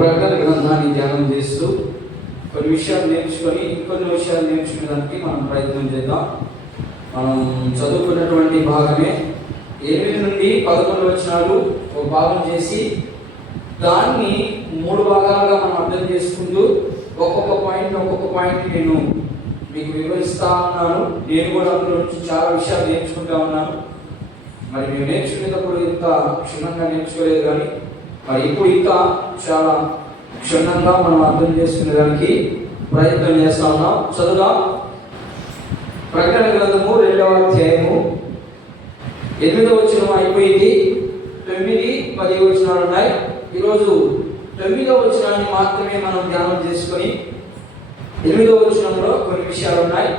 ప్రకటన గ్రంథాన్ని ధ్యానం చేస్తూ కొన్ని విషయాలు నేర్చుకొని ఇంకొన్ని విషయాలు నేర్చుకోవడానికి మనం ప్రయత్నం చేద్దాం. మనం చదువుకున్నటువంటి భాగమే 8 నుండి 11 వచనాలు ఒక భాగం చేసి దాన్ని 3 భాగాలుగా మనం అర్థం చేసుకుంటూ ఒక్కొక్క పాయింట్ నేను మీకు వివరిస్తా ఉన్నాను. నేను కూడా అందులో నుంచి చాలా విషయాలు నేర్చుకుంటా ఉన్నాను. మరి మేము నేర్చుకునేటప్పుడు ఇంత క్షుణ్ణంగా నేర్చుకోలేదు, కానీ మరి ఇప్పుడు ఇంకా చాలా క్షుణ్ణంగా మనం అర్థం చేసుకునేదానికి ప్రయత్నం చేస్తా ఉన్నాం. చదువుదాం. ప్రకటన గ్రంథము 2వ అధ్యాయము 8వ వచనం అయిపోయింది. 9, 10 వచనాలు ఉన్నాయి. ఈరోజు 9వ వచనాన్ని మాత్రమే మనం ధ్యానం చేసుకొని 8వ వచనంలో కొన్ని విషయాలు ఉన్నాయి.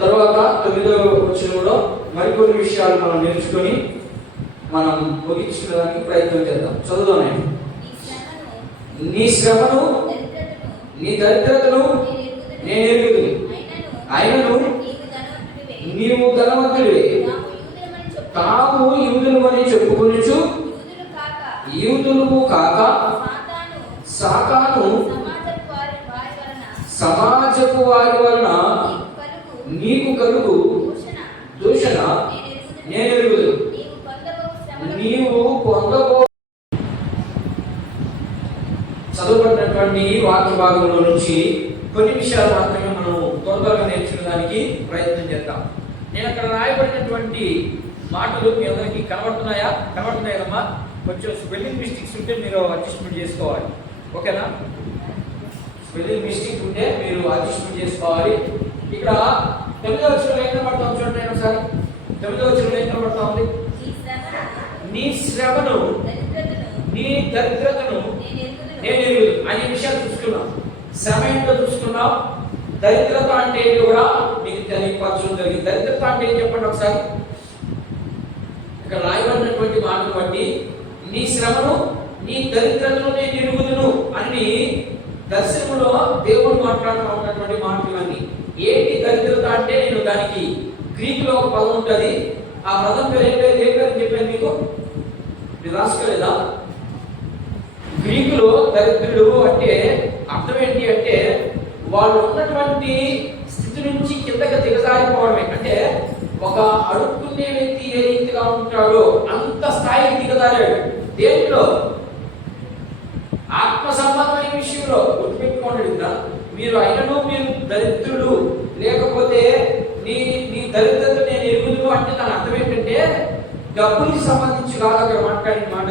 తర్వాత 9వ వచనంలో మరికొన్ని విషయాలు మనం నేర్చుకొని మనం ముగించుకోవడానికి ప్రయత్నం చేద్దాం. చదువుదాం. నీ శ్రమను నీ దరిద్రతను నేను ఎరుగుదును, అయినను నీవు ధనవంతుడివే. తాము యూదులమని చెప్పుకొనుచు యూదులు కాక సాతాను సమాజపు వారి వలన నీకు కలుగు దూషణ నేను ఎరుగుదును. నీవు పొందబో చదువుకున్నటువంటి వాక్య భాగంలో నుంచి కొన్ని విషయాలు మాత్రమే మనం త్వరగా నేర్చుకోవడానికి ప్రయత్నం చేద్దాం. నేను అక్కడ రాయబడినటువంటి మాటలు మీ అందరికీ కనబడుతున్నాయమ్మా? కొంచెం స్పెల్లింగ్ మిస్టేక్స్ ఉంటే మీరు అడ్జస్ట్మెంట్ చేసుకోవాలి. ఓకేనా? స్పెల్లింగ్ మిస్టేక్ ఉంటే మీరు అడ్జస్ట్మెంట్ చేసుకోవాలి. ఇక్కడ 9వ వచనంలో ఏం కనబడతాం చూడండి. నేను ఒకసారి 9వ వచనంలో ఏం కనబడతా ఉంది? నీ శ్రమను నీ దరిద్రతను నేను ఎరుగుదును అనే విషయాలు చూసుకున్నాం. శ్రమ ఏంటో చూసుకున్నాం. దరిద్రత అంటే ఏంటో కూడా మీకు తెలియపరచడం జరిగింది. దరిద్రత అంటే ఏం చెప్పండి ఒకసారి. ఇక్కడ రాయబడినటువంటి మాటను బట్టి నీ శ్రమను నీ దరిద్రతను నేను ఎరుగుదును అని దర్శనంలో దేవుడు మాట్లాడుతూ ఉన్నటువంటి మాటలన్నీ. ఏంటి దరిద్రత అంటే? నేను దానికి గ్రీకులో ఒక పదం ఉంటుంది. ఆ పదం పేరు ఏ పేరు చెప్పాను మీకు? మీరు రాసుకోలేదా? గ్రీకులో దరిద్రుడు అంటే అర్థం ఏంటి అంటే వాళ్ళు ఉన్నటువంటి స్థితి నుంచి కిందకి దిగజారిపోవడమే. అంటే ఒక అడుక్కునే వ్యక్తి ఏ రీతిగా ఉంటాడో అంత స్థాయికి దిగజారాడు. దేంట్లో? ఆత్మ సంబంధమైన విషయంలో. గుర్తుపెట్టుకోండి, మీరు అయినను మీరు దరిద్రుడు, లేకపోతే నీ నీ దరిద్రత నేను ఎరుగుదును అంటే దాని అర్థం ఏంటంటే డబ్బులకి సంబంధించి కాదు అక్కడ మాట్లాడిన మాట.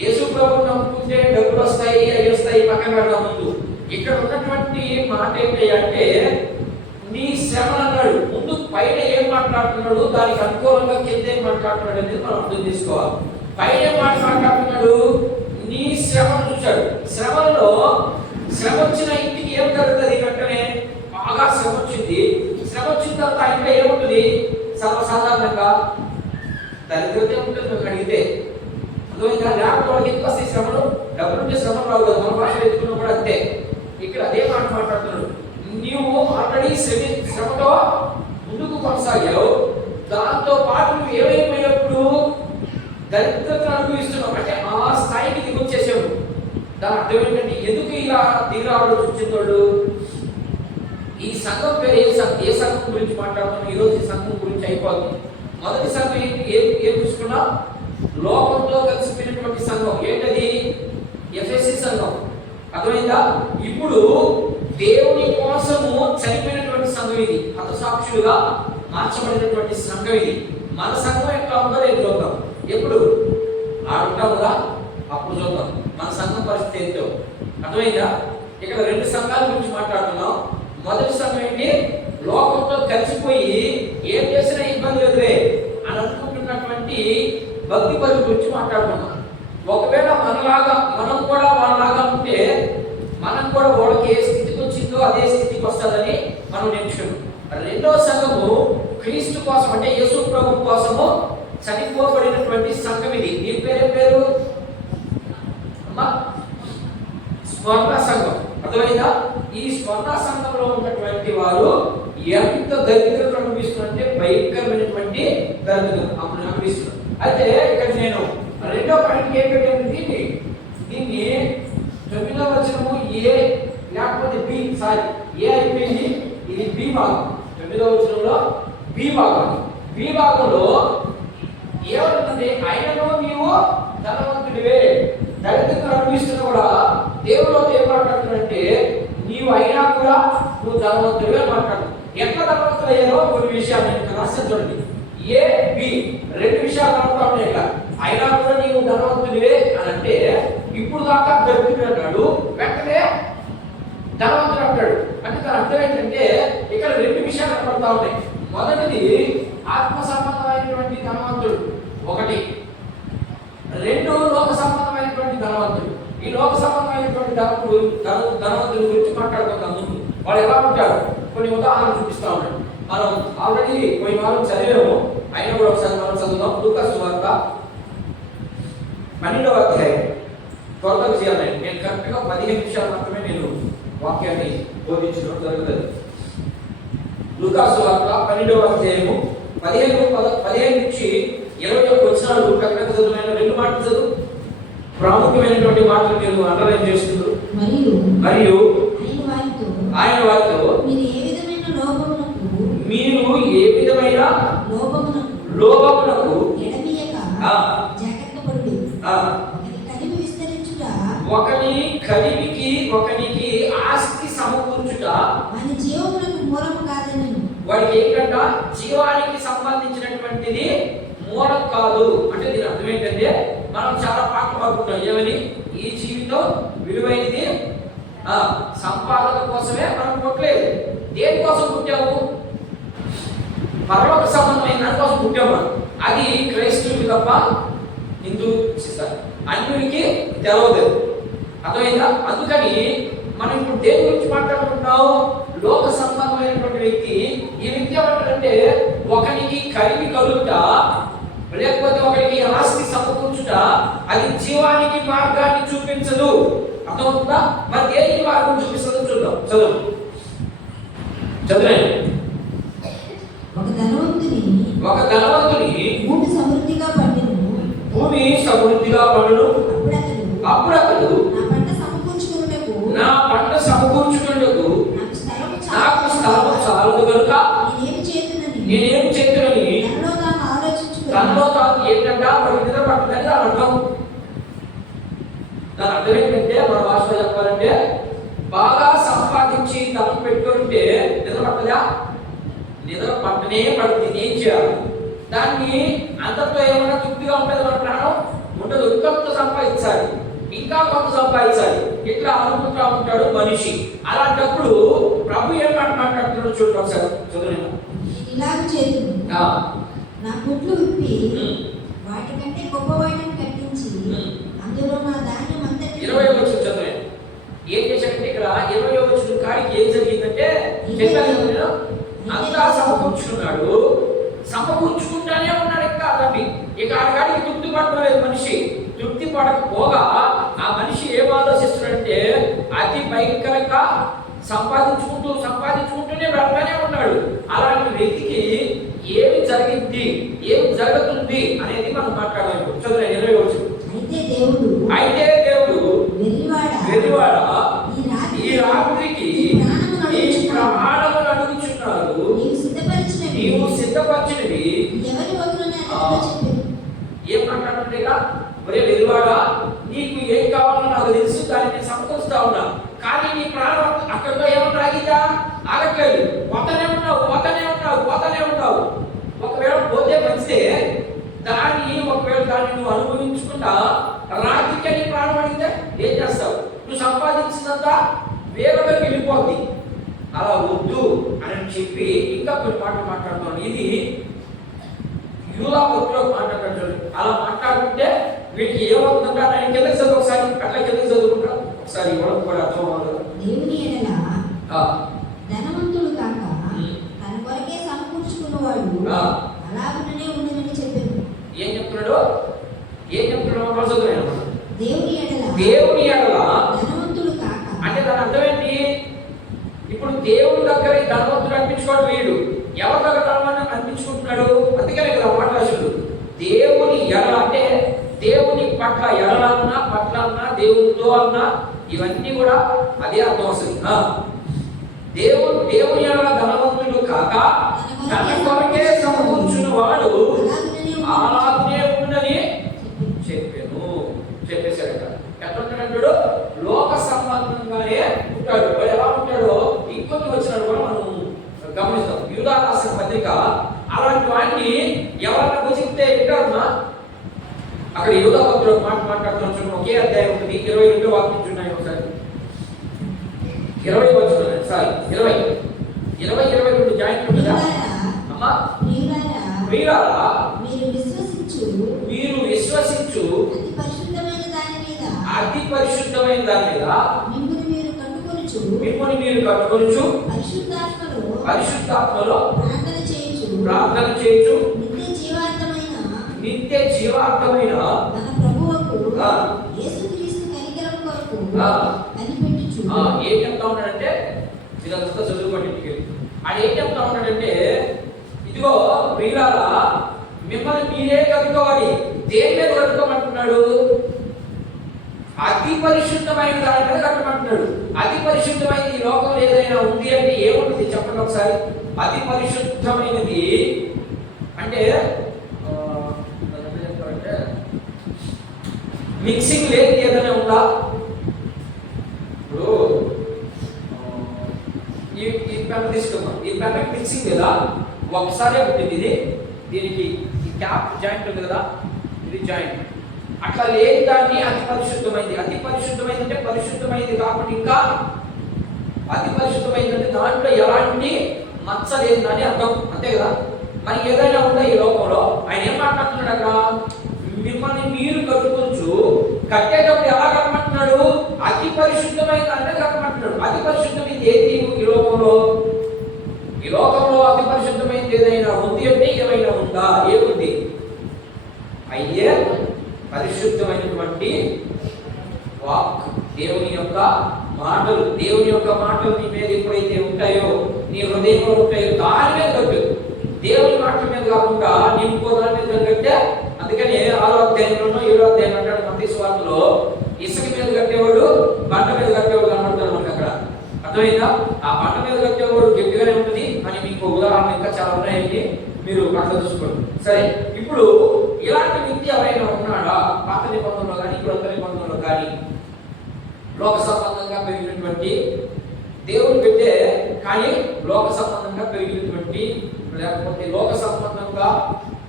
యేసు ప్రభువు నమ్ముకుంటే డబ్బులు వస్తాయి, అవి వస్తాయి, పక్కన పెడదాం ముందు. ఇక్కడ ఉన్నటువంటి మాట ఏంటంటే నీ శ్రమలు అన్నాడు. ముందు పైన ఏం మాట్లాడుతున్నాడు, దానికి అనుకూలంగా కింద ఏం మాట్లాడుతున్నాడు అనేది మనం అర్థం చేసుకోవాలి. పైన ఏం మాట్లాడుతున్నాడు? నీ శ్రమను చూశాడు. శ్రమలో శ్రమ వచ్చిన ఇంటికి ఏం జరుగుతుంది? వెంటనే బాగా శ్రమ వచ్చింది. శ్రమ వచ్చిన తర్వాత ఇంట్లో ఏముంటుంది? సర్వసాధారణంగా దరిద్రతే ఉంటుంది. మీకు అడిగితే లేకపోతే ఎందుకు వస్తాయి శ్రమలు? డబ్బులుంటే శ్రమలు రావు కదా. మన భాషలో ఎత్తుకున్నా కూడా అంతే. ఇక్కడ అదే మాట్లాడుతున్నాడు. నీవు ఆల్రెడీ శ్రమతో ముందుకు కొనసాగావు. దాంతో పాటు నువ్వు ఏమైపోయినప్పుడు దరిద్రతను అనుభవిస్తున్నావు. అంటే ఆ స్థాయికి దిగొచ్చేసావు. దాని అర్థం ఏంటంటే ఎందుకు ఇలా దిగిరావడం చూచిందోడు? ఈ సంఘం పేరు ఏ సంఘం గురించి మాట్లాడుతున్నాం ఈరోజు? ఈ సంఘం గురించి అయిపోతుంది. మొదటి సంఘం ఏం చూసుకున్నా? లోకంతో కలిసిపోయినటువంటి సంఘం. ఏంటది? ఎఫెసీ సంఘం. అర్థమైందా? ఇప్పుడు దేవుని కోసము చనిపోయినటువంటి సంఘం ఇది. హతసాక్షులుగా మార్చబడినటువంటి సంఘం ఇది. మన సంఘం ఎట్లా ఉందో రేపు చూద్దాం. ఎప్పుడు ఆడుంటాం కదా, అప్పుడు చూద్దాం మన సంఘం పరిస్థితి ఏంటో. అర్థమైందా? ఇక్కడ 2 సంఘాల గురించి మాట్లాడుతున్నాం. మొదటి సంఘం ఏంటి? లోకంతో కలిసిపోయి ఏం చేసినా ఇబ్బంది లేదులే అని అనుకుంటున్నటువంటి భక్తి పరుల గురించి మాట్లాడుతున్నాం. ఒకవేళ మనం కూడా వాళ్ళలాగా ఉంటే మనం కూడా వాళ్ళకి ఏ స్థితికి వచ్చిందో అదే స్థితికి వస్తుందని మనం నేర్చుకున్నాం. రెండవ సంఘము క్రీస్తు కోసం అంటే యేసు ప్రభు కోసము చనిపోబడినటువంటి సంఘం ఇది. దీని పేరు అమ్మా స్వర్ణ సంఘం. అర్థమైందా? ఈ స్వర్ణ సంఘంలో ఉన్నటువంటి వారు ఎంత దరిద్రత అనుభవిస్తున్నారంటే భయంకరమైనటువంటి దరిద్రత అనుభవిస్తున్నారు. అయితే ఇక్కడ నేను రెండో పాయింట్ ఏం పెట్టాను? దీన్ని 9వ వచనము ఏ లేకపోతే బి, సారీ ఏ అయిపోయింది, ఇది బి భాగం. 9వ వచనంలో బి భాగం. బి భాగంలో ఏమంటుంది? అయినను నీవు ధనవంతుడివే. దరిద్రతను అనుభవిస్తున్నా కూడా దేవుడు ఏం మాట్లాడుతున్నాడంటే నీవు అయినా కూడా నువ్వు ధనవంతుడివే మాట్లాడు. ఎట్లా ధనవంతులు అయ్యారో కొన్ని విషయాలు నేను రాస్తాను చూడండి. ఏ బి 2 విషయాలు కనుక ఉన్నాయి. అయినా కూడా నీవు ధనవంతుడివే అని అంటే ఇప్పుడు దాకా దరిద్రుడు అన్నాడు, వెంటనే ధనవంతుడు అంటాడు. అంటే దాని అర్థం ఏంటంటే ఇక్కడ 2 విషయాలు కనపడతా ఉన్నాయి. మొదటిది ఆత్మ సంబంధమైనటువంటి ధనవంతుడు ఒకటి, 2 లోక సంబంధమైనటువంటి ధనవంతుడు. ఈ లోక సంబంధమైనటువంటి ధనవంతుల గురించి మాట్లాడుకుందాం. ముందు వాళ్ళు ఎలా ఉంటారు కొన్ని ఉదాహరణలు చూపిస్తా ఉన్నాడు. మనం ఆల్రెడీ కొన్ని వారం చదివాము, అయినా కూడా ఒకసారి మనం చదువుదాం. లూకాసు సువార్త 12వ అధ్యాయం. త్వరగా చేయాలి. నేను కరెక్ట్గా 15 నిమిషాలు మాత్రమే నేను వాక్యాన్ని బోధించడం జరుగుతుంది. లూకాసు సువార్త 12వ అధ్యాయము 15 నుంచి 21 వచనాలు కరెక్ట్గా చదువుతున్నాను. 2 మాటలు చదువు. ప్రాముఖ్యమైనటువంటి మాటలు మీరు అండర్లైన్ చేస్తున్నారు. మరియు ఆయన వారితో మీరు ఏ విధమైన లోభమునకు ఒకనికి ఆస్తి సమకూర్చుట వాడికి ఏంటంట? జీవానికి సంబంధించినటువంటిది మూలం కాదు. అంటే దీని అర్థం ఏంటంటే మనం చాలా పాటలు పాడుకుంటాం. ఏమని? ఈ జీవితం విలువైనది, సంపాదన కోసమే మనం పుట్టలేదు. దేనికోసం పుట్టాము? పరలోక సంబంధమైన దానికోసం పుట్టాము. అది క్రైస్తవుడికి తప్ప హిందూ అన్యుడికి తెలవదు. అర్థమైందా? అందుకని మనం ఇప్పుడు దేని గురించి మాట్లాడుకుంటున్నాం? లోక సంబంధమైనటువంటి వ్యక్తి. ఈ వ్యక్తి ఏమంటాడంటే ఒకరికి కలిగి కలుగుట, లేకపోతే ఒకరికి ఆస్తి సమకూర్చుట అది జీవానికి మార్గాన్ని చూపించదు. అర్థమవుతుందా? మరి దేనికి మార్గం చూపిస్తుందో చూద్దాం. చదువునండి. ఒక ధనవంతుని భూమి సమృద్ధిగా పండును. అప్పుడు అతడు నా పంట సమకూర్చుకున్నకు నాకు స్థలము చాలదు కనుక నేనేం చేతునని తనలో తాను ఏంటంటే వాడు నిద్ర పట్టదని దాని అర్థం. దాని అర్థం ఏంటంటే మన భాషలో చెప్పాలంటే బాగా సంపాదించి ధనం పెట్టుకుంటే నిద్ర పట్టదా? నిద్ర పట్టనే పడుతుంది. ఏం చేయాలి? దాన్ని అంతతో ఏమైనా తృప్తిగా ఉంటుంది మన ప్రాణం ఉండదు. ఇంకొంత సంపాదించాలి, ఇంకా కొంత సంపాదించాలి. ఇట్లా అనుకుంటా ఉంటాడు మనిషి. అలాంటప్పుడు ప్రభు ఏం మాట్లాడుతున్నాడు చూడండి ఒకసారి. చదువు. నా గుడ్లు విప్పి వాటికంటే గొప్ప వాటిని కట్టించి అందులో నా ధాన్యం అంతటి 20వ వచనం చదవండి. ఏం చేశాడంటే ఇక్కడ 20వ వచనం కాడికి ఏం జరిగిందంటే చెప్పాను అంతా సమకూర్చుకున్నాడు. సమకూర్చుకుంటానే ఉన్నాడు. ఇంకా అలాంటి ఇక ఆ కాడికి తృప్తి పడలేదు మనిషి. తృప్తి పడకపోగా ఆ మనిషి ఏం ఆలోచిస్తున్నాడంటే అతి భయంకరంగా సంపాదించుకుంటూనే వెళ్తానే ఉన్నాడు. అలాంటి వ్యక్తికి ఏమి జరిగింది, ఏమి జరుగుతుంది అనేది మనం మాట్లాడాలి. చదువు 20వ వచనం. అయితే దేవుడు వెర్రివాడా ఈ రాత్రికి ఈ ప్రాణమును అడుగుచున్నారు. నీవు సిద్ధపరిచినవి ఏం మాట్లాడుతుంటే ఒరే వెర్రివాడా, నీకు ఏం కావాలో నాకు తెలుసు, దాన్ని నేను సమకూరుస్తా ఉన్నా. కానీ నీ ప్రాణం అక్కడితో ఏమన్నా ఆగిదా? ఆగట్లేదు. పోతనే ఉన్నావు. ఒకవేళ పోతే మంచిదే, ఒకవేళ దాన్ని నువ్వు అనుభవించుకుంటా రాత్రికి నీ ప్రాణం అడిగితే ఏం చేస్తావు? నువ్వు సంపాదించినంత వేగంగా వెళ్ళిపోద్ది. అలా వద్దు అని చెప్పి ఇంకా కొన్ని మాటలు మాట్లాడుతున్నాను. ఇది యూదా భక్తులో మాట్లాడుతాడు. అలా మాట్లాడుకుంటే వీటికి ఏమవుతుందంటే ఆయన కింద చదువు ఒకసారి అట్లా కింద చదువుకుంటా ఒకసారి ఇవ్వడం కూడా అర్థం అవ్వదు. ధనవంతుడు కాక తన కొరకే సమకూర్చుకున్నవాడు అలాగుననే ఉండదని చెప్పాను. ఏం చెప్తున్నాడు? దేవుని ఎడల ధనవంతుడు కాక అంటే దాని అర్థం ఏంటి? ఇప్పుడు దేవుడి దగ్గర ధనవంతుడు అనిపించుకోవడం వీడు ఎవరి దగ్గర ధనవంతుడు అనిపించుకుంటున్నాడు. అందుకనే కదా మాట రాశాడు దేవుని ఎడల. అంటే దేవుని పట్ల ఎడలన్నా పట్ల అన్నా దేవునితో అన్నా ఇవన్నీ కూడా అదే అర్థం వస్తుంది. దేవుని ఎడల ధనవంతుడు కాక తన కొరకే సమకూర్చున్న వాడు అలాగే ఉండని చెప్పేశాడు. ఎట్లా ఉంటాడు? లోక సంబంధంగానే ఉంటాడు. వాడు ఎలా ఉంటాడో ఇంకొంచెం వచ్చినాడు కూడా మనం గమనిస్తాం. యూదా రాసిన పత్రిక అలాంటి వాడిని ఎవరన్నా గురిస్తే వింటారన్నా. అక్కడ యూదా పత్రిక మాట్లాడుతున్నాం. ఒకే అధ్యాయం ఉంటుంది. 22 వాక్యం చూడండి ఒకసారి. 20 వచ్చిన సారీ 20 జాయింట్ ఉంటుందా అమ్మా? ప్రియులారా మీరు విశ్వసించు అతి పరిశుద్ధమైన దాని మీద మిమ్మల్ని మీరు కట్టుకొనుచు పరిశుద్ధాత్మలో ప్రార్థన చేయొచ్చు. నిత్య జీవార్థమైన ఏం చెప్తా ఉన్నాడంటే, ఇదంతా చదువుకోండి. అది ఏం చెప్తా ఉన్నాడంటే, ఇదిగో ప్రియులారా మిమ్మల్ని మీరే కట్టుకోవాలి. దేని మీద కట్టుకోమంటున్నాడు? అతి పరిశుద్ధమైన దాని మీద కట్టమంటున్నాడు. అతి పరిశుద్ధమైనది ఈ లోకంలో ఏదైనా ఉంది అంటే ఏముంటుంది చెప్పండి ఒకసారి. అతి పరిశుద్ధమైనది అంటే మిక్సింగ్ లేదు ఏదైనా ఉందా? ఇప్పుడు ఈ పేపర్ తీసుకున్నాం. ఈ పేపర్ మిక్సింగ్ కదా, ఒకసారే పుట్టింది ఇది. దీనికి ఈ క్యాప్ జాయింట్ ఉంది కదా, ఇది జాయింట్. అట్లా లేని దాన్ని అతి పరిశుద్ధమైంది. అతి పరిశుద్ధమైంది అంటే పరిశుద్ధమైంది కాకుండా ఇంకా అతి పరిశుద్ధమైంది అంటే దాంట్లో ఎలాంటి మచ్చ లేదు అని అర్థం, అంతే కదా. మరి ఏదైనా ఉందా ఈ లోకంలో? ఆయన ఏం మాట్లాడుతున్నాడు అక్కడ? మిమ్మల్ని మీరు కట్టుకోవచ్చు. కట్టేటప్పుడు ఎలా కట్టమంటున్నాడు? అతి పరిశుద్ధమైంది అంటే కట్టమంటున్నాడు. అతి పరిశుద్ధమైంది ఏది ఈ లోకంలో? ఈ లోకంలో అతి పరిశుద్ధమైనది ఏదైనా ఉంది అంటే ఏమైనా ఉందా? ఏముంది? అయ్యే పరిశుద్ధమైనటువంటి వాక్, దేవుని యొక్క మాటలు. దేవుని యొక్క మాటలు నీ మీద ఎప్పుడైతే ఉంటాయో, నీ హృదయంలో ఉంటాయో దాని మీద కట్టు. దేవుని మాటల మీద కాకుండా నీ ఇంకో దాని మీద కట్టే. అందుకని 6వ అధ్యాయంలోనూ 7వ అధ్యాయం అంటాడు మత్తయి సువార్తలో, ఇసుక మీద కట్టేవాడు బండ మీద కట్టేవాడు కనబడతాడు మనకి అక్కడ. అర్థమైందా? ఆ బండ మీద కట్టేవాడు గట్టిగానే ఉంటుంది అని మీకు ఉదాహరణ ఇంకా చాలా ఉన్నాయండి, మీరు అట్లా చూసుకోండి. సరే, ఇప్పుడు ఇలాంటి వ్యక్తి ఎవరైనా ఉన్నాడా? పాత నిబంధనలో కానీ క్రొత్త నిబంధనలో కానీ లోక సంబంధంగా పెరిగినటువంటి దేవుడు పెట్టే కానీ లోక సంబంధంగా పెరిగినటువంటి లేకపోతే లోక సంబంధంగా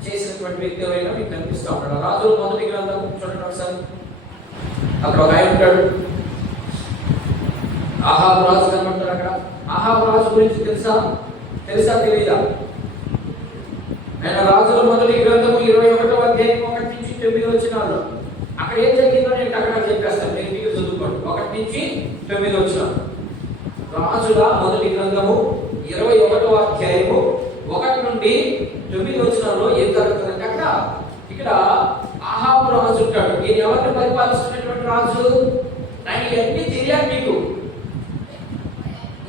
చేసినటువంటి వ్యక్తి ఎవరైనా మీకు కనిపిస్తూ ఉంటాడు. రాజుల మొదటి గ్రంథం చూడండి ఒకసారి. అక్కడ ఒక ఆయన ఉంటాడు, ఆహాబు రాజు కనబడతాడు అక్కడ. ఆహాబు రాజు గురించి తెలుసా తెలీదా? ఆయన రాజుల మొదటి గ్రంథము 21వ అధ్యాయం 1 నుంచి 9 వచనాలు. అక్కడ ఏం జరిగిందో నేను అక్కడ చెప్పేస్తాను, నేను మీకు చదువుకోండి. 1 నుంచి 9 వచనాలు. రాజుల మొదటి గ్రంథము 21వ అధ్యాయము 1 నుండి 9 వచనాల్లో ఏం జరుగుతుందంటే అక్కడ ఇక్కడ ఆహాబు రాజు ఉంటాడు. ఈయన ఎవరిని పరిపాలిస్తున్నటువంటి రాజు? ఆయన ఇవన్నీ తెలియాలి మీకు.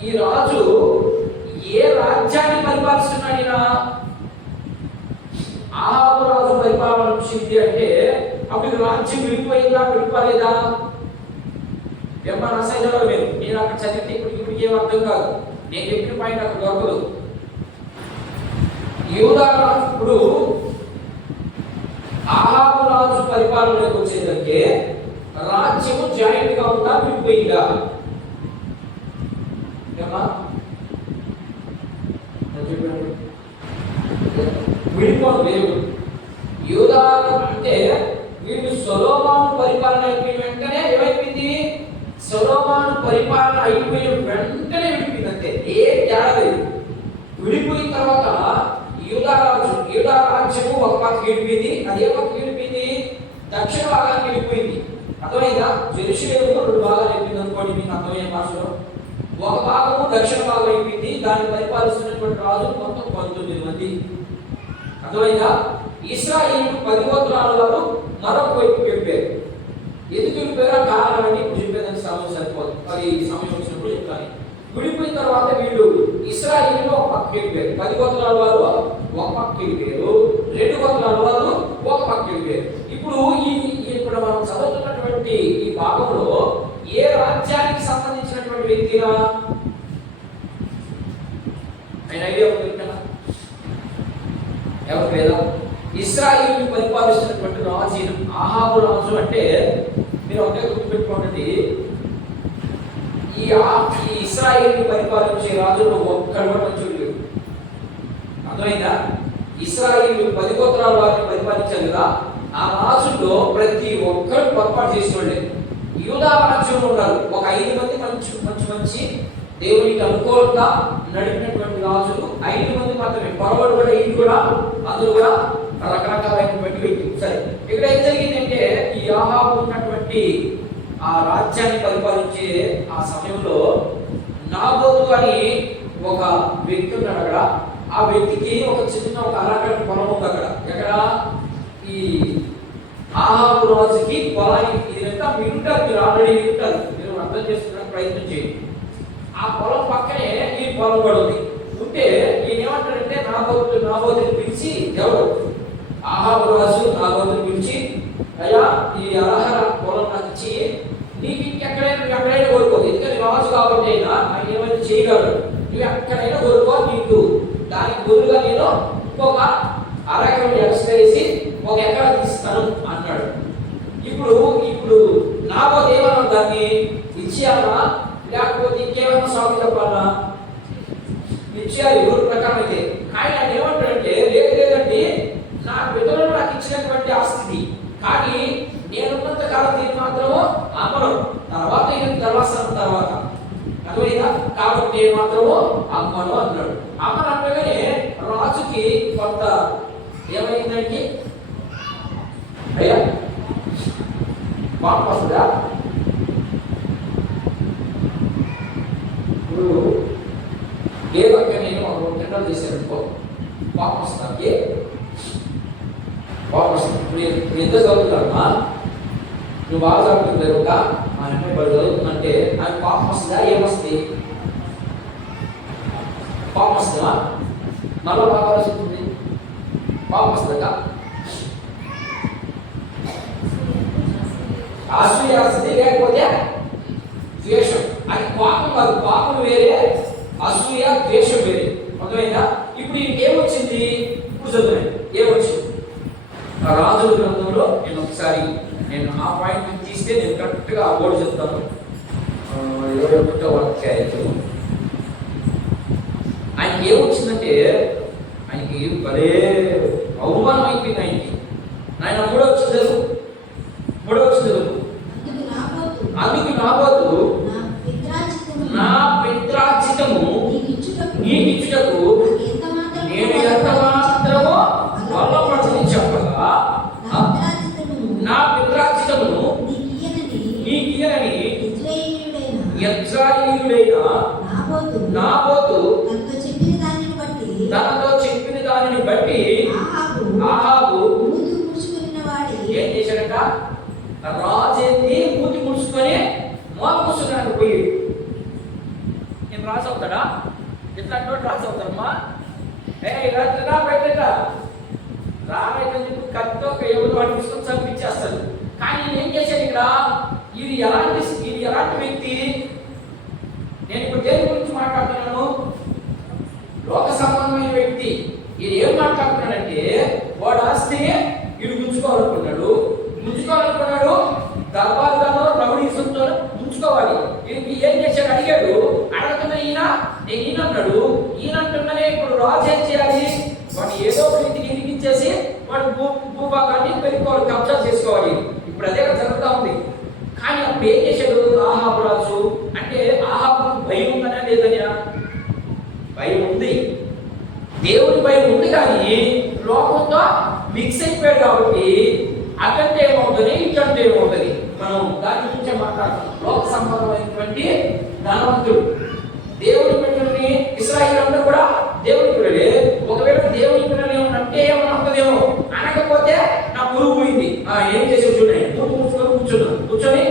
ఈ రాజు ఏ రాజ్యాన్ని పరిపాలిస్తున్నాడు? ఈయన ఆహాబు రాజు పరిపాలన వచ్చింది అంటే అప్పుడు రాజ్యం విడిపోయిందా విడిపోలేదా? ఏమన్నా రసాయనాలు మీరు నేను అక్కడ చదివితే ఇప్పుడు ఏం అర్థం కాదు. నేను చెప్పిన పాయింట్ అక్కడ దొరకదు. యూదా ఇప్పుడు ఆహాబు రాజు పరిపాలనలోకి వచ్చేదంటే రాజ్యము జాయింట్ గా ఉందా విడిపోయిందా? విడిపోవడం లేదు. యూదా అంటే వీళ్ళు సొలొమోను పరిపాలన అయిపోయిన వెంటనే ఏమైపోయింది? సొలొమోను పరిపాలన అయిపోయిన వెంటనే విడిపోయింది, అంతే. ఏ తేడా లేదు. విడిపోయిన తర్వాత యూదా రాజ్యము ఒక పక్క విడిపోయింది. అదే పక్క విడిపోయింది, దక్షిణ భాగానికి విడిపోయింది. అర్థమైందా? జెరూసలేము 2 భాగాలు అయిపోయింది అనుకోండి, మీకు అర్థమైన భాషలో. ఒక భాగము దక్షిణ భాగం అయిపోయింది. దాన్ని పరిపాలిస్తున్నటువంటి రాజు మొత్తం 19 మంది. అర్థమైందా? ఇశ్రాయేలు 10 గోత్రాల వారు మరొక వైపు వెళ్ళిపోయారు. ఎందుకు వెళ్ళిపోయారో కారణాన్ని చెప్పేదానికి సమయం సరిపోదు, అది సమయం వచ్చినప్పుడు చెప్తాను. విడిపోయిన తర్వాత వీళ్ళు ఇశ్రాయేలు ఒక పక్క వెళ్ళిపోయారు. 10 గోత్రాల వారు ఒక పక్క వెళ్ళిపోయారు. 2 గోత్రాల వారు ఒక పక్క వెళ్ళిపోయారు. ఇప్పుడు ఈ వ్యక్తిరా? ఆయన ఐడియా ఉంటుందా? ఎవరు లేదా? ఇశ్రాయేలుని పరిపాలిస్తున్నటువంటి రాజు ఆహాబు రాజు. అంటే మీరు ఒకే గుర్తుపెట్టుకోండి, ఈ ఇశ్రాయేలుని పరిపాలించే రాజులు ఒక్కడు కూడా మంచోడు లేడు. అర్థమైందా? ఇశ్రాయేలు 10 గోత్రాల వారిని పరిపాలించారు కదా, ఆ రాజుల్లో ప్రతి ఒక్కరు పొరపాటు చేసినోళ్ళే. యూదా రాజ్యంలో ఉన్నారు ఒక 5 మంది మంచి దేవునికి అనుకూలంగా నడిపినటువంటి రాజులు 5 మంది మాత్రమే. పొరపాటు కూడా ఈయన కూడా అందరూ కూడా రకరకాలైనటువంటి వ్యక్తులు. సరే, ఇక్కడ ఏం జరిగిందంటే ఈ ఆహాబు ఉన్నటువంటి ఆ రాజ్యాన్ని పరిపాలించే ఆ సమయంలో నాబోతు అని ఒక వ్యక్తి ఉన్నాడు అక్కడ. ఆ వ్యక్తికి ఒక చిన్న అరగంట పొలం ఉంది అక్కడ. ఎక్కడ? ఈ ఆహాబు రాజుకి పొలానికి. ఇదంతా వింటారు, మీరు ఆల్రెడీ వింటారు, మీరు అర్థం చేసుకునే ప్రయత్నం చేయండి. ఆ పొలం పక్కనే ఈ పొలం కూడా ఉంది. ఉంటే ఈయన ఏమంటాడంటే నాబోతుని పిలిచి, ఎవరు? ఆహాబు రాజు నాబోతుని పిలిచి, అయ్యా ఈ అరహర పొలం నాకు ఇచ్చి, నీకు ఎక్కడైనా కోరుకోదు, ఎందుకంటే రాజు కాబట్టి అయినా ఆయన ఏమైనా చేయగలడు, నువ్వు ఎక్కడైనా కోరుకో, నీకు దానికి బదులుగా నేను ఇంకొక అరెకరం ఎక్స్ట్రా వేసి 1 ఎకరా తీస్తాను అన్నాడు. ఇప్పుడు నాబోతు ఏమన్నా దాన్ని ఇచ్చేయాలా లేకపోతే ఇంకేమైనా సాగు చెప్పాలా? ఇచ్చేయాలి ఎవరి ప్రకారం అయితే. కానీ ఆయన ఏమంటాడంటే, లేదండి, నా పితరులు నాకు ఇచ్చినటువంటి ఆస్తి, కానీ నేనున్నంత కాలం దీన్ని మాత్రము అమ్మను, తర్వాత తర్వాత అర్థమైందా? కాబట్టి నేను మాత్రము అమ్మను అన్నాడు. అమ్మను అంటగానే రాజుకి కొంత ఏమైందండి, అయ్యా పాపం వస్తుందా? ఇప్పుడు ఏ పక్క నేను ఒక 2 గంటలు చేశాను అనుకో, పాపం వస్తుంది. పాపం వస్తుంది. ఇప్పుడు ఎంత చదువుతున్నారమ్మా? నువ్వు బాగా చదువుతుంది ఒక మా అమ్మాయి 10 చదువుతుందంటే నాకు పాపం వస్తుందా? ఏమొస్తుంది? పాపం వస్తుందా? మళ్ళీ బాగా వస్తుంది, పాపం వస్తుందా? అసూయ వస్తుంది, లేకపోతే ద్వేషం. అది పాపం కాదు, పాపం వేరే, అసూయ ద్వేషం వేరే. అర్థమైందా? ఇప్పుడు ఇంకేమొచ్చింది? ఇప్పుడు చదువు ఏమొచ్చింది? రాజుల గ్రంథంలో నేను ఆ పాయింట్ తీస్తే నేను కరెక్ట్గా ఆ బోర్డు చెప్తాను. 21వ అధ్యాయం ఆయనకి ఏమొచ్చిందంటే, ఆయనకి భలే అవమానం అయిపోయింది ఆయనకి. ఆయన 3వ చదువు అందుకు నాబోతు నా పిత్రార్జితము నీకిచ్చుటకు నేను ఎంత మాత్రమో బలపరచని చెప్పగా, నా పిత్రార్జితమును నీకియ్యనని ఇశ్రాయేలీయుడైన నాబోతు తనతో చెప్పిన దానిని బట్టి ఆహాబు ఏం చేశాడట? రాజేంది మూతి ముడుచుకొని మోపకుస్తున్నాడు పోయి. నేను రాజు అవుతాడా? ఇట్లాంటి రాజు అవుతారమ్మా? ఇలా బయట రాబోయని చెప్పి కత్తితో ఎవరు వాడిని తీసుకొని చంపించేస్తాడు. కానీ నేను ఏం చేశాను ఇక్కడ? ఇది ఎలాంటి వ్యక్తి? నేను ఇప్పుడు దేని గురించి మాట్లాడుతున్నాను? లోక సంబంధమైన వ్యక్తి. ఇది ఏం మాట్లాడుతున్నాడంటే, వాడు ఆస్తిని వీడు ముంచుకోవాలనుకున్నాడు, దర్బారుగానో రౌడీసంతో ముంచుకోవాలి. ఏం చేశాడు? అడిగాడు. అడగతున్న ఈయన అన్నాడు. ఈయన అంటున్నానే ఇప్పుడు రాజు ఏం చేయాలి? వాడు ఏదో ఒక రీతికి ఇరికించేసి వాడు భూభాగాన్ని పెట్టుకోవాలి, కబ్జా చేసుకోవాలి. ఇప్పుడు అదే జరుగుతూ ఉంది. కానీ అప్పుడు ఏం చేశాడు ఆహాబు రాజు? అంటే ఆహాబు భయం ఉందనే లేదనే? భయం ఉంది, దేవుని భయం ఉంది, కానీ లోకంతో మిక్స్ అయిపోయాడు. కాబట్టి అకంటే ఏమవుతుంది, ఇకంటే ఏమవుతుంది, మనం దాని గురించే మాట్లాడుతున్నాం. లోక సంబంధమైనటువంటి ధనవంతుడు. దేవుని బిడ్డలని ఇశ్రాయేలు కూడా దేవుని బిడ్డలే. ఒకవేళ దేవుని బిడ్డలు ఏమనంటే ఏమన్నా ఉంటుందేమో, అనకపోతే నా పురుగు పోయింది. ఏం చేసి చూడండి, మూతి కూర్చొని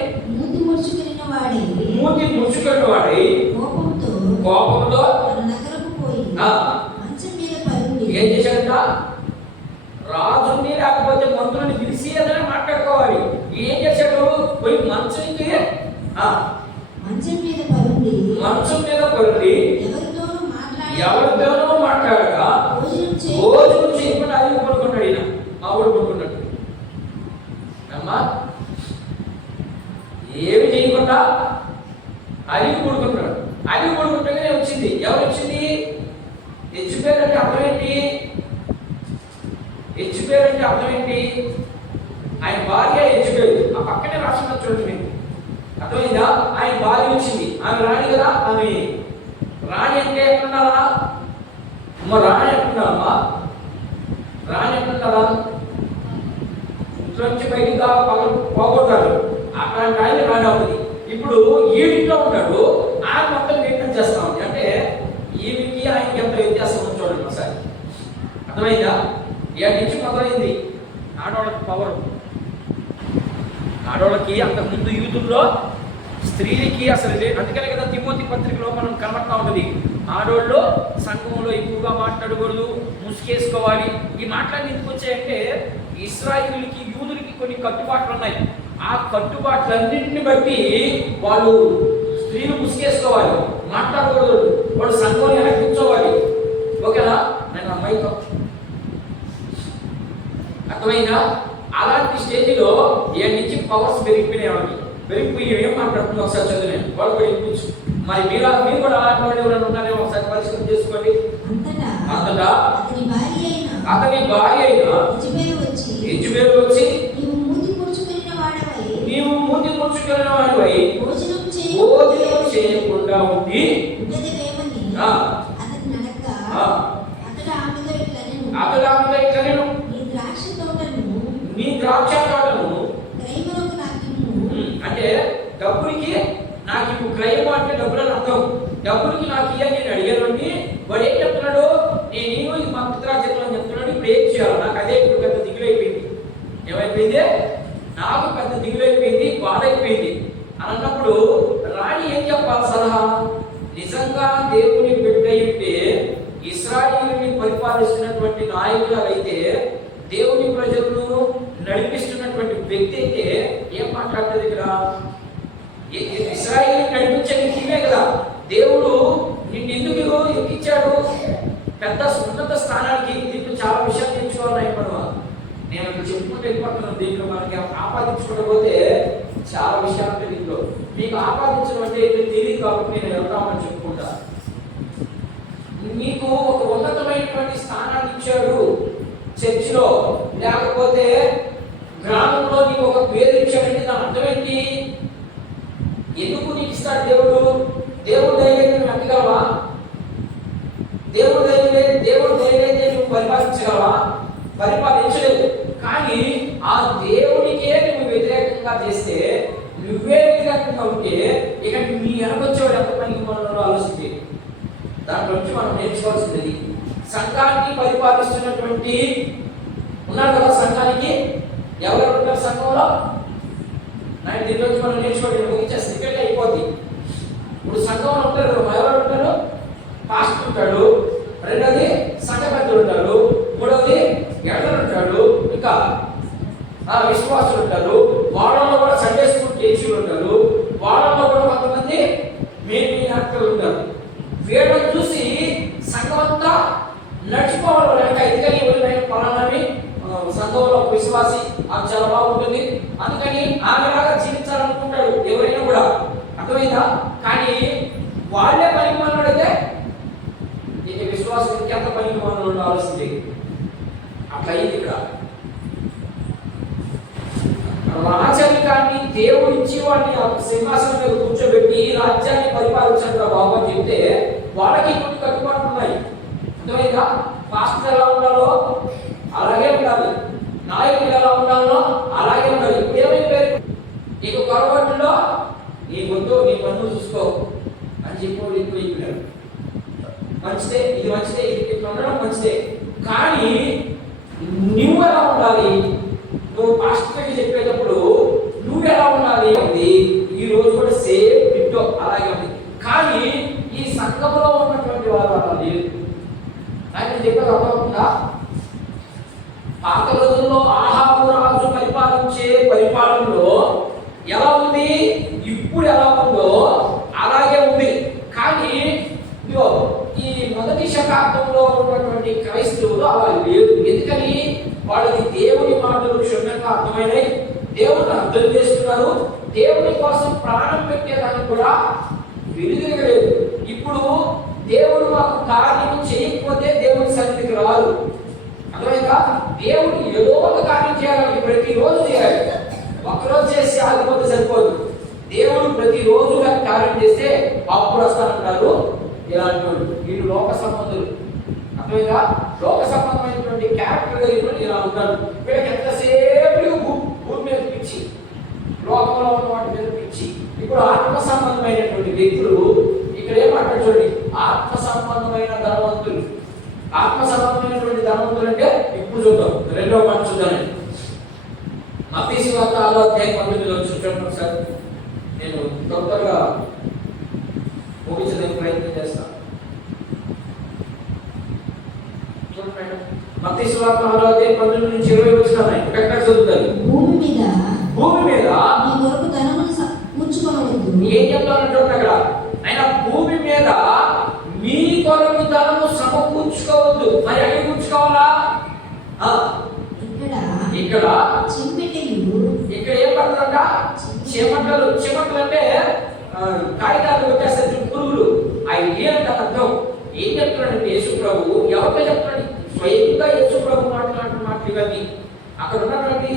మూతి ముడుచుకున్న వాడి కోపంతో ఏం చేశాడంట? రాజుని లేకపోతే మంత్రుని పిలిచి ఏదైనా మాట్లాడుకోవాలి. ఏం చేశాడు? పోయి మంచునికి మంచం మీద పరుండి ఎవరితోనూ మాట్లాడక భోజనం చేయకుండా అలిగి పడుకున్నాడు. ఈయన మా ఊడు పడుకున్నాడు అమ్మా, ఏమి చేయకుండా అలిగి పడుకుంటున్నాడు. అలిగి పడుకుంటూనే వచ్చింది. ఎవరు వచ్చింది? హెచ్చుపేరు అంటే అర్థం ఏంటి? హెచ్చుపేరు అంటే అర్థం ఏంటి? ఆయన భార్య హెచ్చుపేరు. ఆ పక్కనే రాష్ట్రంలో చూడండి మీకు, అర్థమైందా? ఆయన భార్య వచ్చింది. ఆమె రాణి కదా. ఆమె రాణి అంటే ఎక్కడున్నారా? రాణి ఎక్కడున్నారమ్మా? రాణి ఎక్కడున్నారా? ఇంట్లో నుంచి బయటికి పోగొట్టారు. అట్లాంటి ఆయన రాణి అవుతుంది. ఇప్పుడు ఈవింట్లో ఉంటాడు, ఆయన మొత్తం మెయింటైన్ చేస్తా ఉంది. అంటే ఈవికి ఆయనకి ఎంత వ్యత్యాసం ఉంది చూడండి ఒకసారి. అర్థమైందా? ఏడు నుంచి మొదలైంది ఆడవాళ్ళకి పవర్. ఆడవాళ్ళకి అంతకుముందు యూతుల్లో స్త్రీలకి అసలు అందుకనే కదా తిమోతి పత్రికలో మనం కనబడతా ఉంటుంది, ఆడవాళ్ళు సంఘంలో ఎక్కువగా మాట్లాడకూడదు, ముసుకేసుకోవాలి. ఈ మాటలన్నీ ఎందుకు వచ్చాయంటే ఇశ్రాయేలుకి యూదులకి కొన్ని కట్టుబాట్లు ఉన్నాయి. ఆ కట్టుబాట్లన్నింటిని బట్టి వాళ్ళు స్త్రీలు ముసుకేసుకోవాలి, మాట్లాడకూడదు, వాళ్ళు సంఘం ఎలా కూర్చోవాలి. ఓకేనా? నేను అమ్మాయితో అర్థమైందా? అలాంటి స్టేజ్లో ఏడు నుంచి పవర్స్ పెరిగిపోయినాయి. పెరిగిపోయి ఏం మాట్లాడుతున్నా ఒకసారి చదివాను, వాళ్ళు కూడా వినిపించు. మరి మీరు కూడా అలాంటి వాళ్ళు ఎవరైనా ఉన్నారేమో ఒకసారి పరిశీలన చేసుకోండి. అంతటా అతని భార్య అయిన యెజబెలు వచ్చి నీవు మూతి ముడుచుకున్న వాడివై భోజనం చేయకుండా ఉండి అతడు ఆమెతో ఇట్లనేను, నీ ద్రాక్ష తోటను అంటే డబ్బులకి నాకు ఇప్పుడు క్రయము అంటే డబ్బులని అర్థం. డబ్బులకి నాకు ఇయ్య నేను అడిగానండి. వాడు ఏం చెప్తున్నాడు? నేను ఈ మా పిత్రాజీతం అని చెప్తున్నాడు. ఇప్పుడు ఏం చేయాలి? నాకు అదే ఇప్పుడు పెద్ద దిగులైపోయింది. ఏమైపోయింది? నాకు పెద్ద దిగులైపోయింది, బాధ అయిపోయింది అని అన్నప్పుడు రాణి ఏం చెప్పాలి సలహా? నిజంగా దేవుని బిడ్డ అయితే, ఇశ్రాయేలుని పరిపాలిస్తున్నటువంటి నాయకులు అయితే, దేవుని ప్రజలను నడిపిస్తున్నటువంటి వ్యక్తి అయితే ఏం మాట్లాడుతుంది ఇక్కడ? ఇశ్రాయేలు నడిపించే వ్యక్తివే కదా. దేవుడు నిన్ను ఎందుకు ఎక్కించాడు పెద్ద ఉన్నత స్థానానికి? దీంట్లో చాలా విషయాలు నేర్చుకోవాలి. నేను ఇక్కడ చెప్పుకుంటూ వెళ్ళిపోతున్నాను. దీంట్లో మనకి ఆపాదించుకోకపోతే చాలా విషయాలు ఉంటాయి దీంట్లో. మీకు ఆపాదించడం అంటే తెలియదు కాబట్టి నేను వెళ్తామని చెప్పుకుంటా. మీకు ఒక ఉన్నతమైనటువంటి స్థానాన్ని ఇచ్చాడు చర్చిలో, లేకపోతే గ్రామంలో నీకు ఒక పేరు ఇచ్చాడంటే దాని అర్థం ఏంటి? ఎందుకు నీకు ఇస్తాడు దేవుడు? దేవుడు దయలేదే నువ్వు ఎక్కగలవా? దేవుడు దయలేదే నువ్వు పరిపాలించగలవా? పరిపాలించలేదు. కానీ ఆ దేవునికే నువ్వు వ్యతిరేకంగా చేస్తే, నువ్వే వ్యతిరేకంగా ఉంటే, ఇక నీ వెనకొచ్చేవాడు ఎంత పనికి మనలో ఆలోచించి దాంట్లో నుంచి మనం నేర్చుకోవాల్సింది. సంఘాన్ని పరిపాలిస్తున్నటువంటి ఉన్నారు కదా, సంఘానికి ఎవరెవరు ఉంటారు సంఘంలో? నాకు దీని నుంచి మనం నేర్చుకోండి. ముగించేస్తే ఇక్కడికి అయిపోద్ది. ఇప్పుడు సంఘంలో ఉంటారు ఎవరు ఉంటారు? పాస్టర్ ఉంటాడు, రెండోది సంఘ పెద్దలు ఉంటారు, మూడవది ఎడలు ఉంటాడు, ఇంకా విశ్వాసులు ఉంటారు, వాళ్ళలో కూడా సండే స్కూల్ టీచర్లు ఉంటారు, వాళ్ళలో కూడా కొంతమంది మెయిన్ యాక్టర్లు ఉంటారు. వీళ్ళని చూసి సంఘం అంతా నడిచిపోవాలి. లేక ఎందుకని ఎవరినైనా పలానాని సంఘంలో ఒక విశ్వాసి ఆమె చాలా బాగుంటుంది అందుకని ఆమెలాగా జీవించాలనుకుంటాడు ఎవరైనా కూడా. అర్థమైందా? కానీ వాళ్ళే పనికి మాట్లాడితే ఇక విశ్వాసం ఇంకెంత పనికి మాట్లాడు ఉండాల్సింది. అట్లా అయింది ఇక్కడ. రాజరికాన్ని దేవుడు ఇచ్చి వాడిని సింహాసనం మీద కూర్చోబెట్టి రాజ్యాన్ని పరిపాలించడం బాబు అని చెప్తే వాళ్ళకి కొన్ని కట్టుబాట్లు ఉన్నాయి. అర్థమైందా? పాస్టర్ ఎలా ఉండాలో అలాగే ఉండాలి, నాయకులు ఎలా ఉండాలో అలాగే ఉండాలి. ఇప్పుడు ఏమైపోయారు? నీకు పొరపాటులో నీ వద్దు, నీ పన్ను చూసుకో అని చెప్పి ఇప్పుడు చెప్పినారు. మంచిదే, ఇది మంచిదే, ఇది ఇట్లా ఉండడం మంచిదే. కానీ నువ్వు ఎలా ఉండాలి? నువ్వు పాస్టర్కి చెప్పేటప్పుడు నువ్వు ఎలా ఉండాలి? ఈ రోజు కూడా సేమ్ డిట్టో అలాగే ఉంది. కానీ ఈ సంఘంలో ఉన్నటువంటి వారు అలా లేదు. ఆయన చెప్పేది అర్థమవుతుందా? పాత రోజుల్లో ఆహాబు రాజు పరిపాలించే పరిపాలనలో ఎలా ఉంది, ఇప్పుడు ఎలా ఉందో కోసం ప్రాణం పెట్టేదానికి కూడా వెనుదిరగలేదు. ఇప్పుడు దేవుడు మాకు కార్యం చేయకపోతే దేవుడి సన్నిధికి రాదు. అర్థమైందా? దేవుడు ఏదో ఒక కార్యం చేయాలని ప్రతిరోజు చేయాలి. ఒక్కరోజు చేసి ఆగిపోతే సరిపోదు. దేవుడు ప్రతిరోజు కార్యం చేస్తే అప్పుడు వస్తానంటారు ఇలాంటి వాళ్ళు. వీళ్ళు లోక సంబంధులు. అర్థమైందా? లోక సంబంధమైనటువంటి క్యారెక్టర్ కలిగిన ఇలా ఉంటారు. వీళ్ళకి ఎంతసేపు భూమి మీద పిచ్చి, లోకంలో ఉన్న వాటి మీద పిచ్చి. ఇప్పుడు ఆత్మ సంబంధమైనటువంటి వ్యక్తులు ఇక్కడ ఏమంటారు చూడండి, ఆత్మ సంబంధమైన ధనవంతులు. ఆత్మ సంబంధమైనటువంటి ధనవంతులు అంటే ఇప్పుడు చూద్దాం, రెండవ మాట చూద్దాం. మత్తయి సువార్త 6వ అధ్యాయం 19లో చూడండి సార్. నేను తొందరగా ముగించడానికి ప్రయత్నం చేస్తాను. చూడండి, మత్తయి సువార్త 6వ అధ్యాయం 19 నుంచి 20 వచనాలు కరెక్ట్గా చదువుతారు. భూమి మీద నీ కొరకు ధనమును ఉంచుకొనవద్దు. ఏం చెప్తానంటే అక్కడ ఆయన భూమి మీద మీ కొరకు ధనము సమకూర్చుకోవద్దు. మరి ఎక్కడ కూర్చుకోవాలా? ఇక్కడ ఇక్కడ ఏం పడుతుందంట? చెమటలు. చెమటలు అంటే కాగితాలు కొట్టేస్తారు పురుగులు. అవి ఏంటంటే అర్థం. ఏం చెప్తున్నాడంటే యేసు ప్రభు ఎవరితో చెప్తున్నాడు? స్వయంగా యేసు ప్రభు మాట్లాడుతున్న మాటలు ఇవన్నీ. అక్కడ ఉన్నటువంటి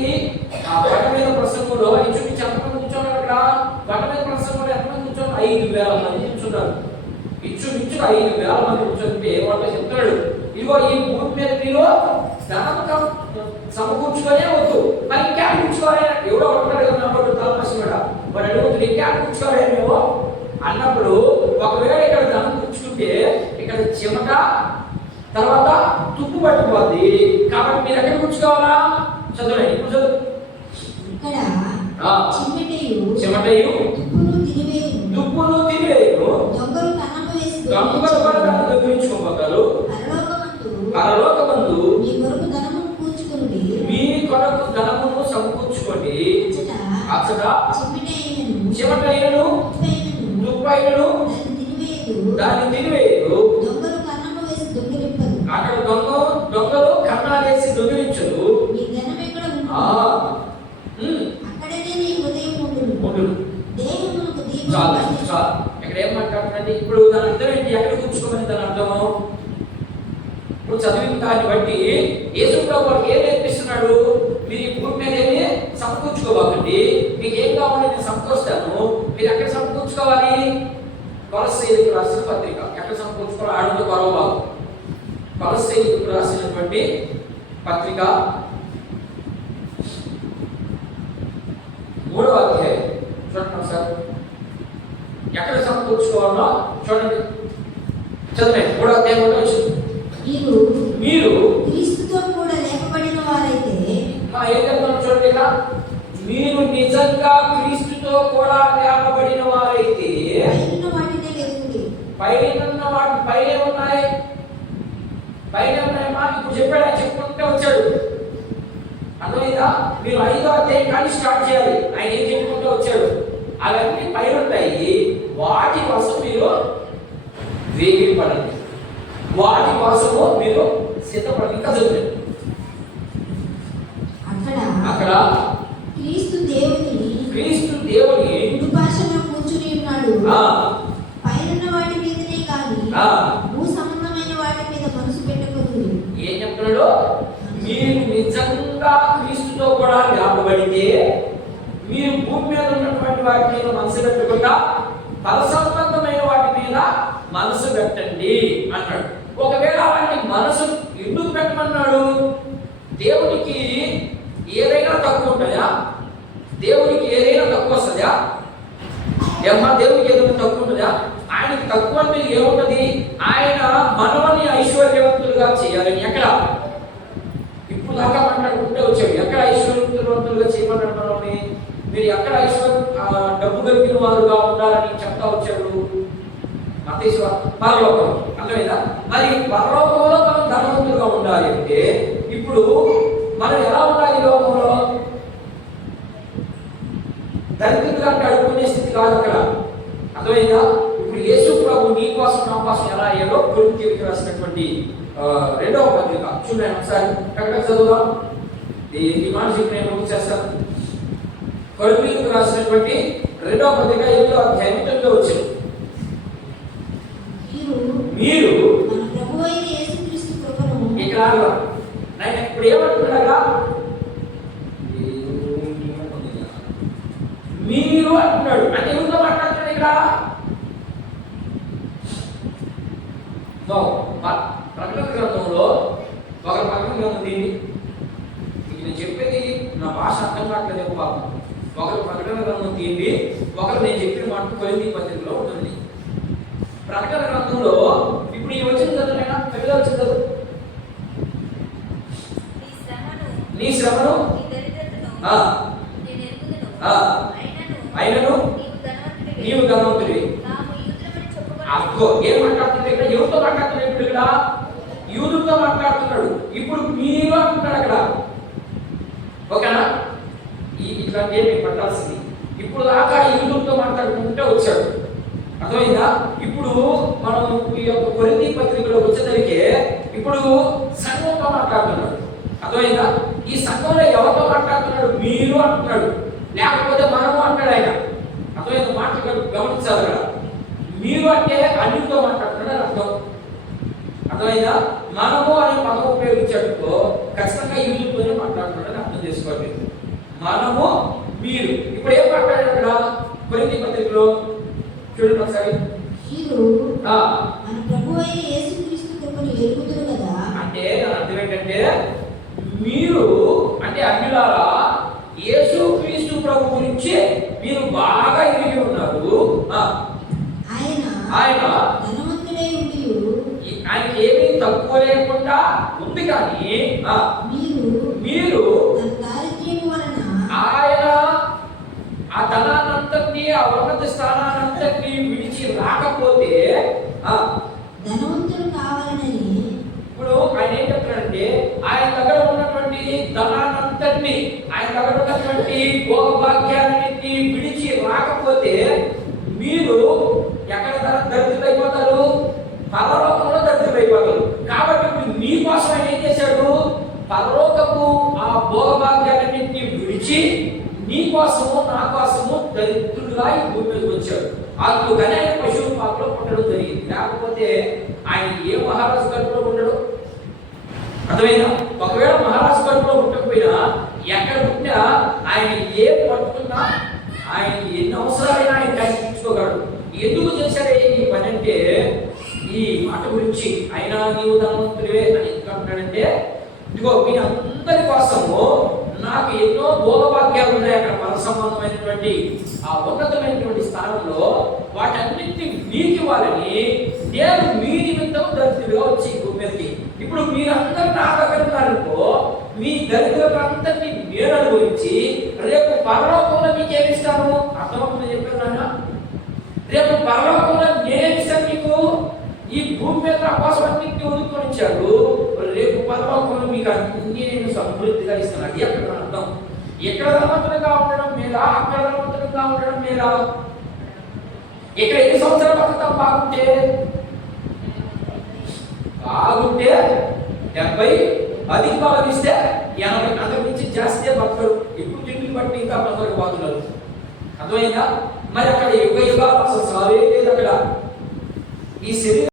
ఆ బండ మీద ప్రసంగంలో ఇంచుమించు ఎంతమంది కూర్చోన్నారు? అక్కడ బండ మీద ప్రసంగంలో ఎంతమంది కూర్చోన్నారు? 5,000 మంది కూర్చున్నారు. ఇంచుమించు 5,000 మంది కూర్చుంటే వాళ్ళు చెప్తున్నాడు, ఇదిగో ఈ భూమి మీద మీరు ధనం సమకూర్చుకొనే వద్దు, మరి ఇంకా కూర్చోవాలి. ఎవడో ఉంటాడు కదా అన్నప్పుడు తలపసి కూడా వాడు అడుగుతుంది, ఇంకా కూర్చోవాలి మేము అన్నప్పుడు, ఒకవేళ ఇక్కడ ధనం కూర్చుకుంటే ఇక్కడ చెమట తర్వాత తుప్పు పట్టిపోద్ది. కాబట్టి మీరు ఎక్కడ కూర్చుకోవాలా? చదవండి, ఇప్పుడు చదువు. చెమటయు తుప్పును తినివేయును, దొంగలు కూడా దాన్ని దొంగిలించుకోబోతారు. పరలోకమందు మీ కొరకు ధనమును సమకూర్చుకోండి. అచ్చట చెమటైనను తుప్పైనను దాన్ని తినివేయదు. అక్కడ దొంగలు కన్నాలేసి దొంగిలించరు. ఇక్కడ ఏం మాట్లాడుతుందంటే, ఇప్పుడు దాని అర్థం ఏంటి? ఎక్కడ కూర్చోమని దాని అర్థము? ఇప్పుడు చదివిన దాన్ని బట్టి యేసు ప్రభు వారికి ఏం నేర్పిస్తున్నాడు? మీరు ఈ భూమి మీద ఏమి సమకూర్చుకోవాలండి. మీకు ఏం కావాలో నేను సమకూరుస్తాను. మీరు ఎక్కడ సమకూర్చుకోవాలి? కొలస్సీయులకు రాసిన పత్రిక ఎక్కడ సమకూర్చుకోవాలి? 6వ భాగం కొలస్సీయులకు రాసినటువంటి పత్రిక 3వ అధ్యాయం చూడండి సార్. ఎక్కడ సమకూర్చుకోవాలో చూడండి, చదవండి. 3వ అధ్యాయంలో వచ్చింది, మీరు క్రీస్తుతో కూడా లేపబడిన వారైతే. ఏం చెప్తాను చూడండి, ఇక్కడ మీరు నిజంగా క్రీస్తుతో కూడా లేపబడిన వారైతే పైన వాటి పైన ఉన్నాయి. పైన ఉన్నాయమ్మా. ఇప్పుడు చెప్పాడు, ఆయన చెప్పుకుంటే వచ్చాడు. అర్థమైందా? మీరు 5వ అధ్యాయం కానీ స్టార్ట్ చేయాలి. ఆయన ఏం చెప్పుకుంటూ వచ్చాడు? అవన్నీ పైన ఉంటాయి. వాటి కోసం మీరు వేగిపడండి, వాటి కోసము మీరు సిద్ధపడండి. ఇంకా చదువుతుంది. అక్కడ క్రీస్తు దేవుని భాషలో కూర్చుని ఉన్నాడు. పైన వాటి మీదనే కానీ భూ సంబంధమైన వాటి మీద మనసు పెట్టకూడదు. ఏం చెప్తున్నాడు? మీరు నిజంగా క్రీస్తుతో కూడా లేపబడితే మీరు భూమి మీద ఉన్నటువంటి వాటి మీద మనసు పెట్టకుండా పర సంబంధమైన వాటి మీద మనసు పెట్టండి అన్నాడు. ఒకవేళ వాటి మనసు ఎందుకు పెట్టమన్నాడు? దేవునికి ఏదైనా తక్కువ ఉంటాయా? దేవునికి ఏదైనా తక్కువ వస్తుందా? ఏమ్మా, దేవునికి ఏదైనా తక్కువ ఉంటుందా? ఆయనకి తక్కువ అంటే ఏముంటది? ఆయన మనవని ఐశ్వర్యవంతులుగా చేయాలని. ఎక్కడ ఇప్పుడు దాకా మాట్లాడుకుంటే వచ్చాడు. ఎక్కడ ఐశ్వర్యవంతులుగా చేయమన్నాడు మనల్ని? మీరు ఎక్కడ డబ్బు కలిగిన వారుగా ఉండాలని చెప్తా వచ్చాడు. పరలోకం. అర్థమైందా? మరి పరలోకంలో మనం ధనవంతులుగా ఉండాలి అంటే ఇప్పుడు మనం ఎలా ఉండాలి? ఈ లోకంలో దరిద్రులుగా అడుక్కునే స్థితి కాదు అక్కడ. అర్థమైందా? ఇప్పుడు యేసు ప్రభు నీ కోసం నా కోసం ఎలా అయ్యాడో కొరింథీయులకు రాసినటువంటి 2వ పత్రిక చూడండి ఒకసారి. కరెక్ట్గా చదువుదాం. ఈ మాట చెప్పి నేను ముగించేస్తాను. కొరింథీయులకు రాసినటువంటి రెండవ పత్రిక 8వ అధ్యాయం 9వ వచనం. మీరు మన ప్రభువైన యేసుక్రీస్తు కృపను ఇక్కడ ఆయన ఇప్పుడు ఏమంటున్నాడా? మీరు అంటున్నాడు అంటే ఎవరితో మాట్లాడుతున్నాడు ఇక్కడ? ప్రకటన గ్రంథంలో ఒక ప్రకటన గ్రంథం దీన్ని నేను చెప్పేది నా భాష అర్థం కావట్లేదు పాపం. ఒకరు ప్రకటన గ్రంథం తీయండి, ఒకరు నేను చెప్పిన మాట కొరింథీ పత్రికలో ఉంటుంది. ప్రకటన గ్రంథంలో ఇప్పుడు ఈ వచ్చిన చదువునైనా కవిగా వచ్చిన చదువు. నీ శ్రమను అయినను నీవు ధనవంతుడివి. అక్కో ఏం మాట్లాడుతుంది ఇక్కడ? ఎవరితో మాట్లాడుతున్నాడు ఇప్పుడు? ఇక్కడ యూదులతో మాట్లాడుతున్నాడు. ఇప్పుడు మీరు అంటున్నాడు అక్కడ. ఓకేనా? ఇట్లాంటి ఏమి పట్టాల్సింది. ఇప్పుడు దాకా యూదులతో మాట్లాడుకుంటే వచ్చాడు, అర్థమైందా? ఇప్పుడు మనం ఈ యొక్క కొరింథీ పత్రికలో వచ్చేసరికి ఇప్పుడు సంఘంతో మాట్లాడుతున్నాడు, అర్థమైందా? ఈ సంఘంలో ఎవరితో మాట్లాడుతున్నాడు? మీరు అంటున్నాడు, లేకపోతే మనము అంటాడు ఆయన. అర్థమైందా? మాట్లాడు గమనించాలి అక్కడ. మీరు అంటే అన్నిటితో మాట్లాడుతున్నాడు అర్థం, అర్థమైందా? మనము అనే పదం ఉపయోగించాడుకో ఖచ్చితంగా యూదులతోనే మాట్లాడుతున్నాడని అర్థం చేసుకోవాలి. మనము మీరు ఇప్పుడు ఏం మాట్లాడారు అక్కడ కొరింథీ పత్రికలో? చూడండి ఒకసారి. మన ప్రభువైన యేసుక్రీస్తు కృపను ఎరుగుదురు కదా. అంటే అర్థం ఏంటంటే మీరు అంటే అన్యులారా యేసుక్రీస్తు ప్రభు గురించి మీరు బాగా ఎరిగి ఉన్నారు. ఆయన ధనవంతుడై ఉండి ఆయనకి ఏమీ తక్కువ లేకుండా ఉంది, కానీ మీరు ఆయన ఆ ధనాన్నంతటినీ ఆ ఉన్నత స్థానాన్నంతటినీ విడిచి రాకపోతే ధనవంతులు కావాలని ఇప్పుడు ఆయన ఏం చెప్తున్నాడంటే ఆయన దగ్గర ఉన్నటువంటి ధనాన్నంతటినీ ఆయన దగ్గర ఉన్నటువంటి భోగభాగ్యాలన్నింటినీ విడిచి రాకపోతే మీరు ఎక్కడ దరిద్రులైపోతారు? పరలోకంలో దరిద్రులైపోతారు. కాబట్టి ఇప్పుడు మీకోసం ఆయన ఏం చేశాడు? పరలోకపు ఆ భోగభాగ్యాలన్నింటినీ విడిచి నీ కోసము నా కోసము దరిద్రుడుగా ఈ భూమి మీదకి వచ్చాడు. అందుకని ఆయన పశువు పాకలో పుట్టడం జరిగింది. లేకపోతే ఆయన ఏ మహారాజు కడుపులో ఉండడు, అర్థమైనా? ఒకవేళ మహారాజు కడుపులో ఉండకపోయినా ఎక్కడ పుట్టినా ఆయన ఏ పట్టుకున్నా ఆయన ఎన్ని అవసరాలైనా ఆయన తీర్చుకోగలడు. ఎందుకు చేశాడే ఈ పని అంటే ఈ మాట గురించి అయినా నీవు ధనవంతుడివే అని ఎందుకు అంటున్నాడంటే, ఇదిగో మీ అందరి కోసము నాకు ఎన్నో భోగభాగ్యాలు ఉన్నాయి అక్కడ పర సంబంధమైనటువంటి ఆ ఉన్నతమైనటువంటి స్థానంలో, వాటన్నిటిని మీకు ఇవ్వాలని నేను మీ నిమిత్తం దరిద్రుడిగా వచ్చి భూమికి. ఇప్పుడు మీరందరూ నా దగ్గర ఉన్నారనుకో, మీ దరిద్రులందరినీ నేను అనుభవించి రేపు పరలోకంలో మీకేమిస్తాను? అర్థమవుతుందని చెప్పాను నాన్న. రేపు పరలోకంలో నేనేమిస్తాను మీకు? ఈ భూమి మీద నా కోసం అన్నింటినీ వదులుకొని ఇచ్చాడు. రేపు పరలోకంలో మీకు అన్ని నేను సమృద్ధిగా ఇస్తాను. అది అక్కడ అర్థం. ఎక్కడ ధనవంతులుగా ఉండడం మీద, అక్కడ ధనవంతులుగా ఉండడం మీద. ఇక్కడ ఎన్ని సంవత్సరాలు బతుకుతాం? బాగుంటే 70, అధిక భావిస్తే 80, అంతకు మించి జాస్తి బతకరు. ఇప్పుడు తిండిని బట్టి ఇంకా బతకరు బాధులు, అర్థమైందా? మరి అక్కడ యుగ యుగాలు అసలు సావే లేదు అక్కడ. ఈ శరీరం